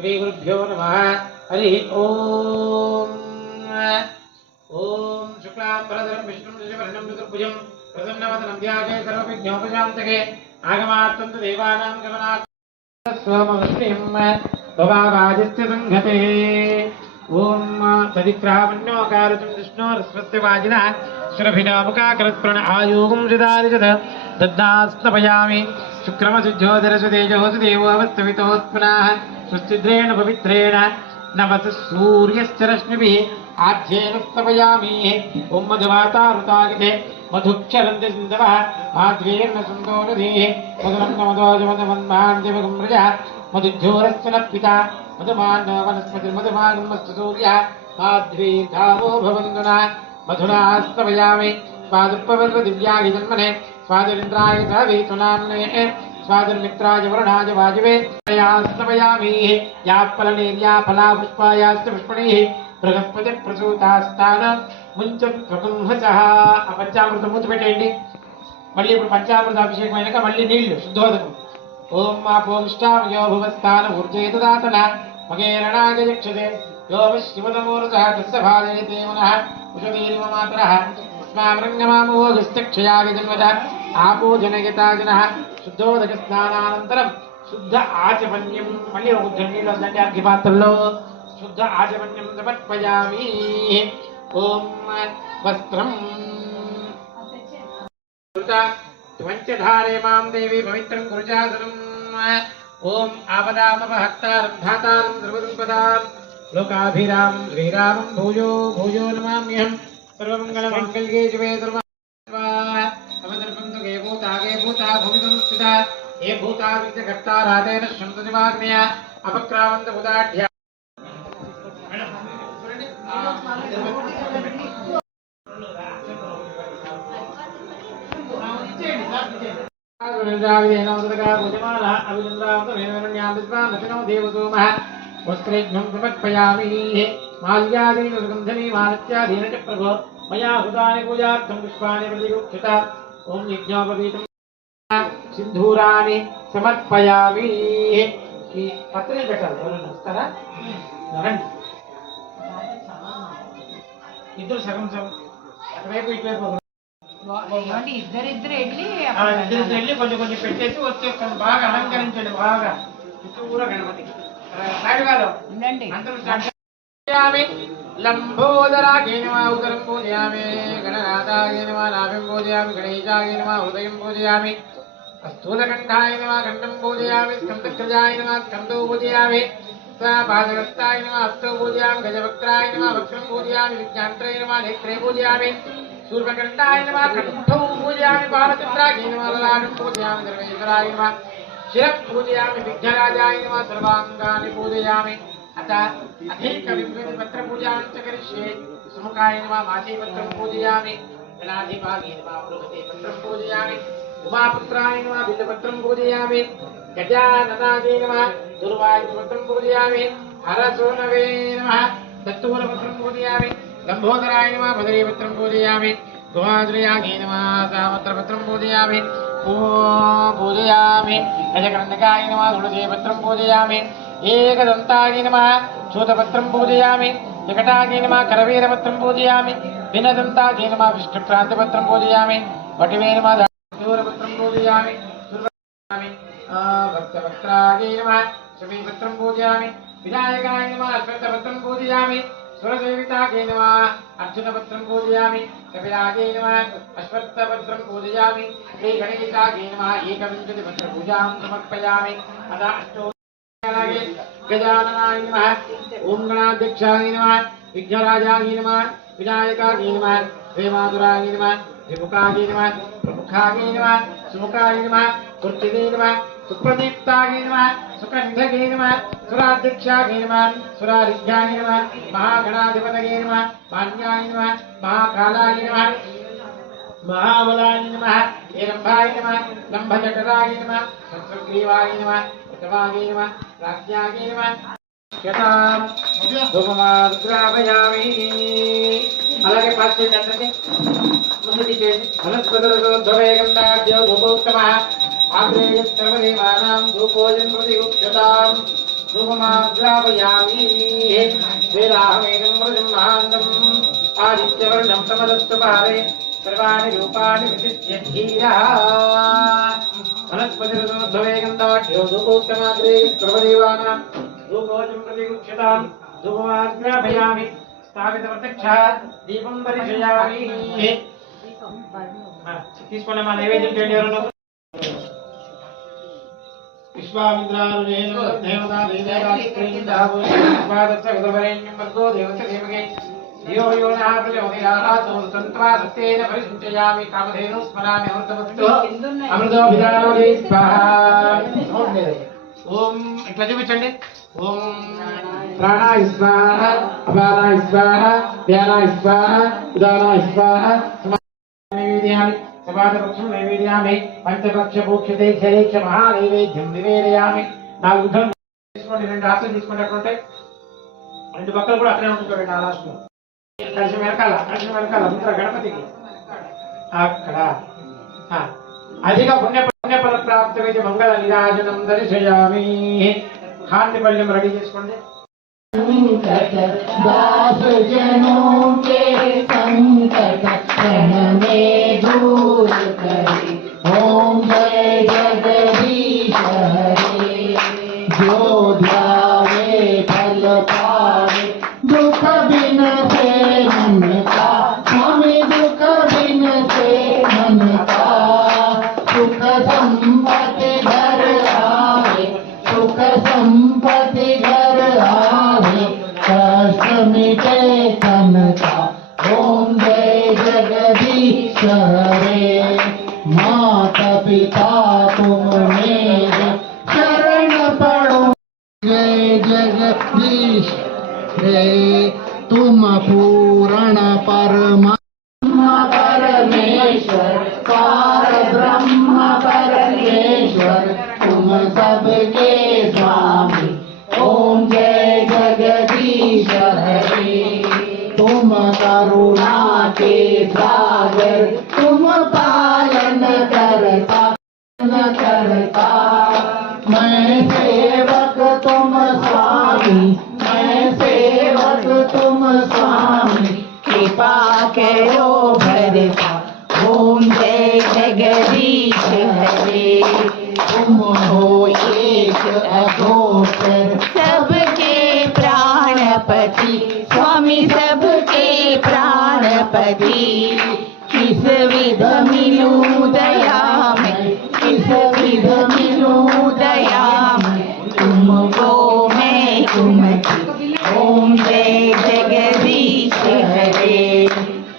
श्री गुरुभ्यो नमः। हरि ओम। ओम शुक्लांबरधरं विष्णुं शशिवर्णं चतुर्भुजं प्रसन्नवदनं ध्यायेत् सर्वविघ्नोपशान्तये। आगमार्थं तु देवानां गमनात् स्वमवश्यं भवावादित्य संघते। ओम तदिक्रामण्योकारुतं विष्णोरस्वस्य वाजिनः सुरभिनामुकाकरत्प्रण आयोगं जदारिजद दद्दास्तपयामि। शुक्रमसुज्योतिरसुतेजोसुदेवोऽवस्तवितोत्पुनः स्वस्तिद्रेण पवित्रेण नमतः सूर्यश्च रश्मिभिः आद्येन स्तपयामि। ॐ मधुमातारुतागिते मधुक्षरन्ति सिन्धवः माध्वेर्न सुन्दोनुधीः मधुरं नमदोजमदमन्मान्दिवगुम्रजः मधुज्योरश्च नः पिता मधुमान् वनस्पतिर्मधुमागमस्तु सूर्यः माध्वीर्धावो भवन्तु नः मधुना स्तपयामि। स्वादुपवर्वदिव्याय जन्मने स्वादुरिन्द्राय सवेतुनाम्ने स्वादुर्मित्राय वरुणाय वाजवे स्तपयामि। या फलनेर्या फला पुष्पायाश्च पुष्पणीः बृहस्पतिप्रसूतास्तान ముంచత్వకుంహసః। ఆ పంచామృతం మూత పెట్టేయండి. మళ్ళీ ఇప్పుడు పంచామృత అభిషేకం అయినాక మళ్ళీ నీళ్లు శుద్ధోదకం. ఓం ఆపోమిష్టామయో భువస్థాన ఊర్జేతదాతన మగేరణాగయక్షతే యో విశ్వతమూర్ధః తస్సభాదయతే మనః ఉషదీర్మ మాతరః స్మామృంగమామోగస్తక్షయాగజన్వద ఆపోజనయతాజనః శుద్ధోదక స్నానానంతరం శుద్ధ ఆచమన్యం మళ్ళీ ఒక నీళ్ళు వద్దండి అగ్గిపాత్రలో శుద్ధ ఆచమన్యం సమర్పయామి। ओम वस्त्रम त्वञ्चधारे मां देवी पवित्रं गुरुजासनम्। ओम आपदामपहर्तारं धातारं सर्वसम्पदां लोकाभिराम श्रीरामं भूयो भूयो नमाम्यहम्। सर्वमङ्गलमाङ्गल्ये शिवे सर्वमङ्गलमाङ्गल्ये भूतागे भूता भूमिसंस्थिता ये भूता विद्यकर्ता रातेन शन्तदिवाग्नया अपक्रामन्त बुधाढ्या वस्त्रेभ्यं समर्पयामि। माल्यादीन सुगन्धनी मानत्यादीन च प्रभो मया हुतानि पूजार्थं पुष्पाणि प्रतिगुक्षता। ॐ यज्ञोपवीतं सिन्धूराणि समर्पयामि। ఈ పత్రే పెట్టాలి ఎవరైనా వస్తారా రండి ఇద్దరు సగం సగం అటువైపు ఇటువైపు ఇద్దరిద్దరు వెళ్ళి కొంచెం కొంచెం పెట్టేసి వచ్చేస్తాను బాగా అలంకరించండి బాగా చుట్టూరా గణపతి లంబోదరాగే నమః ఉదరం పూజయామి గణనాథాయ నమః నాభిం పూజయామి గణేశాయ నమః హృదయం పూజయామి స్థూలకంఠాయ నమః కంఠం పూజయామి స్కందగ్రజాయ నమః స్కందో పూజయామి పాదగస్తాయ నమః హస్తో పూజయామి గజవక్త్రాయ నమః వక్త్రం పూజయామి విజ్ఞాంత్రయ నమః నేత్రే పూజయామి सूर्यकंठाय नमः कंठौ पूजयामि बालचन्द्राय नमः ललाटं पूजयामि सर्वेश्वराय नमः शिरः पूजयामि विघ्नराजाय नमः सर्वांगानि पूजयामि अथ अधिकविंशतिपत्रपूजां च करिष्ये। सुमुखाय नमः मासीपत्रं पूजयामि गणाधिपागे नमः बृहस्पतिपत्रं पूजयामि उमापुत्राय नमः बिल्वपत्रं पूजयामि गजाननाय नमः दुर्वायुपत्रं पूजयामि हरसोनवे नमः दत्तूलपत्रं पूजयामि लंबोदराय नमः बदरीपत्रं पूजयामि गोमाद्रयागे नमः सामत्रपत्रं पूजयामि पूजयामि गजकर्णकाय नमः तुलसीपत्रं पूजयामि एकदन्ताय नमः शूतपत्रं पूजयामि विकटागे नमः करवीरपत्रं पूजयामि भिन्नदन्तागे नमः विष्णुक्रान्तिपत्रं पूजयामि वटिवे नमः दूरपत्रं पूजयामि भक्तवक्त्रागे नमः शमीपत्रं पूजयामि विनायकाय नमः अश्वत्थपत्रं पूजयामि सुरसेवितागे नमः अर्जुनपत्रं पूजयामि कपिलागे नमः अश्वत्थपत्रं पूजयामि श्रीगणेशागे नमः एकविंशतिपत्रपूजां समर्पयामि। अथ अष्टोत्तरागे गजाननाय नमः ओं गणाध्यक्षाय नमः विघ्नराजाय नमः विनायकागे नमः श्रीमाधुराय नमः त्रिमुखागे नमः प्रमुखागे नमः सुमुखाय नमः कुर्चिदे नमः सुप्रदीप्तागे नमः सुकंठगे नमः सुराध्यक्षागे नमः सुरारिध्याय नमः महागणाधिपतये नमः मान्याय नमः महाकालाय नमः महाबलाय नमः हेरम्भाय नमः लम्भजठराय नमः संसर्ग्रीवाय नमः उत्तमागे नमः राज्ञागे नमः शतां धूपमाग्रापयामि। అలాగే పాస్ చేయండి ముందుకి చేయండి వనస్పతిరసోద్భవేగండాద్యో ధూపోత్తమః ఆగ్రేయ సర్వదేవానాం ధూపోజన్ ప్రతిగుప్యతాం धूपमाग्रापयामि वेदाहमेकं ब्रह्माण्डम् आदित्यवर्णं समदत्तु पारे सर्वाणि रूपाणि विचित्य धीरः वनस्पतिर्दोर्ध्वे गन्धाढ्यो धूपोक्तमाग्रे सर्वदेवानां धूपोजं प्रतिगुच्छतां धूपमाग्रापयामि स्थापितप्रत्यक्षः दीपं परिशयामि తీసుకోండి మా నైవేద్యం చేయండి ఎవరన్నా విశ్వామిత్రారుణేన దేవతా దేవతాస్త్రీందావో స్వాదత్స గదవరేణ్యం వర్గో దేవత దేవగే ధియో యో నః ప్రచోదయాత్ సంత్వా సత్యేన పరిశుద్ధయామి కామధేను స్మరామి అమృతమస్తు అమృతోభిధానవదే స్వాహా ఓం ఇట్లా చూపించండి ఓం ప్రాణాయ స్వాహ అపానాయ స్వాహ ధ్యానాయ స్వాహ ఉదానాయ స్వాహ नैवेद्यामि सपादपक्षं नैवेद्यामि पंचपक्षभूक्षिते शरीक्ष महानैवेद्यं निवेदयामि नागुधं తీసుకోండి రెండు ఆకులు తీసుకున్నట్టుంటే రెండు పక్కలు కూడా అక్కడే ఉంటుంది చూడండి ఆ రాష్ట్రం కలిసి వెనకాల ముద్ర గణపతికి అక్కడ అధిక పుణ్యఫల ప్రాప్తమైతే మంగళ నిరాజనం దర్శయామి హారతి పళ్ళెం రెడీ చేసుకోండి दास जनों के संकट क्षण में दूर करे ओम जय जगदीश हरे जो ध्यावे फल पावे दुख बिन से मन का स्वामी दुख बिन से मन का सुख संपत्ति घर आवे सुख संपत्ति घर आवे कष्ट मिटे तन का ओम जय जगदीश हरे माता पिता तुम मेरे शरण पड़ो जय जगदीश रे तुम पूर्ण परमात्मा परमेश्वर पार ब्रह्म परमेश्वर तुम सबके स्वामी ओम जय जगदीश हरे तुम करुणा के सागर तुम पालन करता मैं सेवक तुम स्वामी मैं सेवक तुम स्वामी कृपा करो भरता ओम जय जगदीश हरे तुम हो एक अघोषर सबके प्राणपति स्वामी सबके प्राणपति किस विध मिलूं दया में किस विध मिलूं दया में तुमको मैं तुमकी ओम जय जगदीश हरे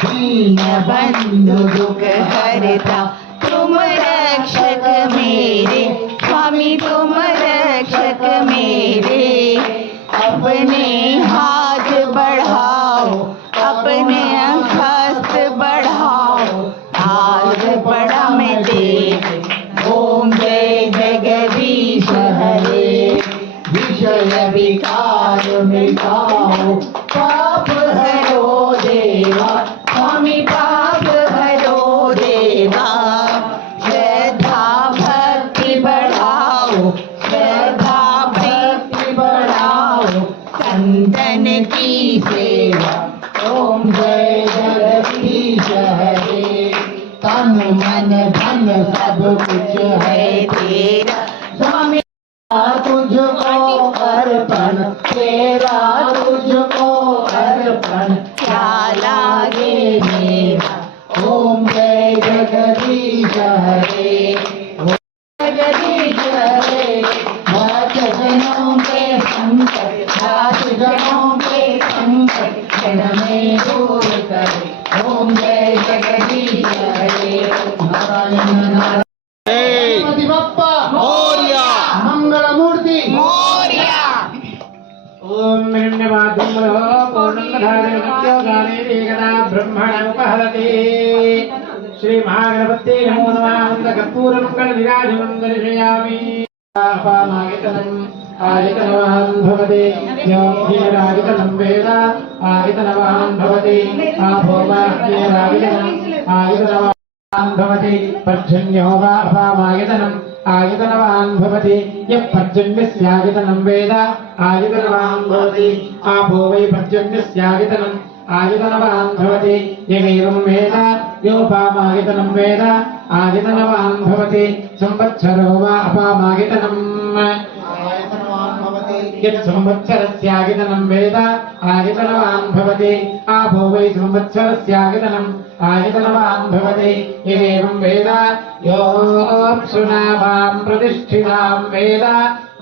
दीन बंधु दुख हरता तुम रक्षक मेरे स्वामी तुम रक्षक मेरे अपने हाथ बढ़ाओ अपने हस्त बढ़ाओ हाथ बड़ा मैं देख ओम जय जगदीश हरे विषय विकार मिटाओ पाप हरो देवा स्वामी पाप हरो देवा श्रद्धा भक्ति बढ़ाओ श्रद्धा भक्ति बढ़ाओ संतन की सेवा ओम जय जगदीश हरे तन मन धन सब कुछ है तेरा स्वामी तुझको अर्पण तेरा तुझको अर्पण क्या लागे मेरा ओम जय जगदीश हरे जगदीश हरे भक्त जनों के संकट भक्त जनों के संकट क्षण में दूर करे ओम जय जगदीश हरे नारायण नारायण गणपति बप्पा मोरया मंगलमूर्ति मोरया ओम हिरण्यमाध्यमः पूर्णंधारे सत्योगाने एकदा ब्रह्मण उपहरते श्री महागणपते नमो नमः कर्पूरमंगल विराजनं दर्शयामि आपानायतनम् आयतनवान् भवते योऽध्येरायतनं वेद आयतनवान् भवते आभोगाध्येरायतनम् आयतनवान् भवति पर्जन्यो वा अपामायतनम् आयतनवान् भवति यः पर्जन्यस्यायतनं वेद आयतनवान् भवति आपो वै पर्जन्यस्यायतनम् आयतनवान् भवति यमेवं वेद योपामायतनं वेद आयतनवान् भवति संवत्सरो वा अपामायतनम् यत् संवत्सरस्यायतनं वेद आयतनवान् भवति आपो वै संवत्सरस्यायतनम् आयतनवान् भवति एवं वेद योऽप्सुनाभां प्रतिष्ठितां वेद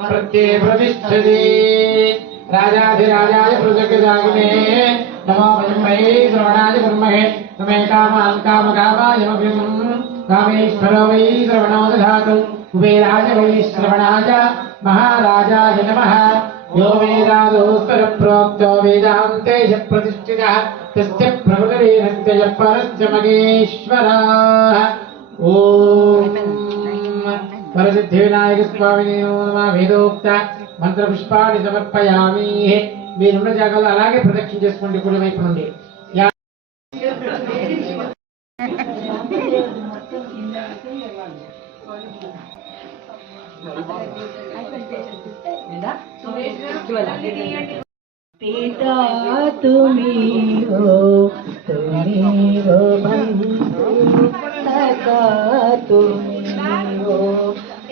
प्रत्ये प्रतिष्ठति राजाधिराजाय पृथग्जागिने नमो वै श्रवणाय ब्रह्मणे तमे कामान् कामकामायमग्निं कामेश्वरो वै श्रवणो दधातु कुबेराय वै श्रवणाय महाराजाय नमः यो वेदादोत्तरप्रोक्तो वेदान्ते च प्रतिष्ठितः तस्य प्रकृतिरेनस्य परस्य महेश्वरः ॐ वरसिद्धिविनायक स्वामिने नमः వేదోక్త మంత్రపుష్పాన్ని సమర్పయామి మీరున్న జాగాలో అలాగే ప్రదక్షిణ చేసుకోండి కుడి వైపు నుండి पिता तुम्ही हो बंधु सखा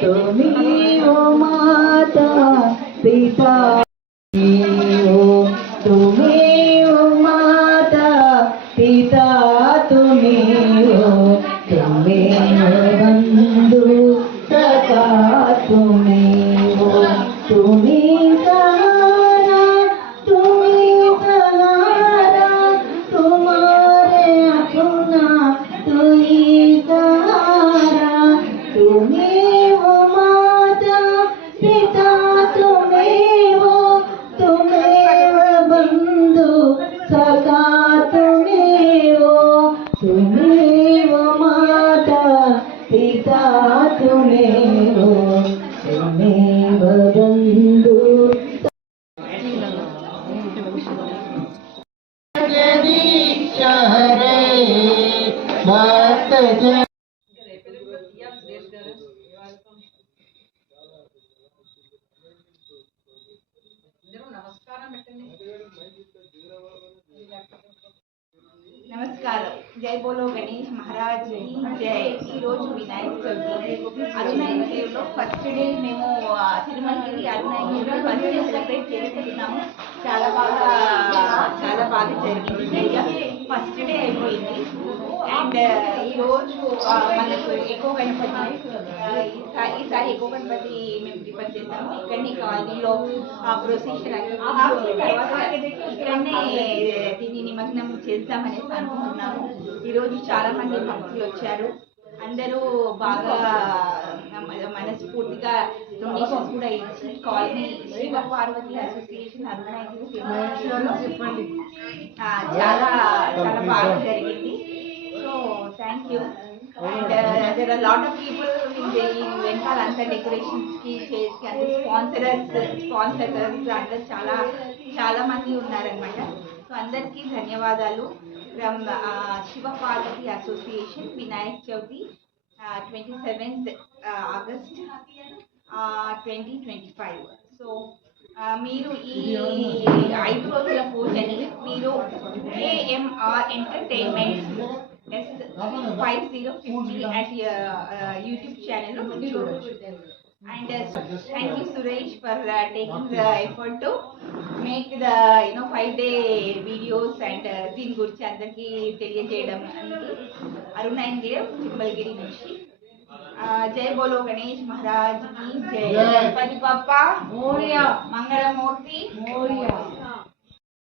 तुम्ही हो माता पिता तुम्ही हो माता पिता तुम्ही हो बंधु सखा तुम्ही सहारा तुम्हारे अपना तुम्ही सहारा तुम्ही हो माता पिता तुम्ही हो बंधु सखा तुम्ही हो माता पिता तुम्ही हो बंधु भक्त నమస్కారం జై బోలో గణేష్ మహారాజ్ కి జై. ఈరోజు వినాయక చవితి అరుణాగిరిలో ఫస్ట్ డే మేము తిరుమలగిరి అరుణాగిరిలో ఫస్ట్ డే సెలబ్రేట్ చేసుకుంటున్నాము. చాలా బాగా జరిగింది. ఫస్ట్ డే అయిపోయింది. అండ్ ఈరోజు మనకు ఎక్కువ గణపతి ఈసారి ఎక్కువ గణపతి మేము ప్రిపేర్ చేస్తాము. ఇక్కడనే కాలనీలో ప్రొసీజర్ తర్వాత ఇక్కడనే దీన్ని నిమగ్నం చేద్దామనేసి అనుకుంటున్నాము. ఈరోజు చాలా మంది భక్తులు వచ్చారు. అందరూ బాగా మనస్ఫూర్తిగా డొనేషన్స్ కూడా ఇచ్చి కాలనీ శివ పార్వతి అసోసియేషన్ అరుణాగిరి చెప్పండి చాలా బాగా జరిగింది. So thank you. And there are lot of people వెనకాల అంతా డెకరేషన్స్ కి చేసి అంటే స్పాన్సర్స్ అందరు చాలా మంది ఉన్నారనమాట. సో అందరికీ ధన్యవాదాలు. From Shiva Parvati association Vinayak Chavithi 27th August 2025. So మీరు ఈ 5 రోజుల పూజని మీరు AMR entertainments S5050 at YouTube channel లో చూడొచ్చు. And thank you Suresh for taking the effort to make the 5-day videos and దీని గురించి అందరికీ తెలియజేయడం అనేది అరుణాగిరి తిరుమలగిరి నుంచి. జై బోలో గణేష్ మహారాజ్ కి జై. గణపతి బప్పా మోరియా. మంగళమూర్తి మోరియా.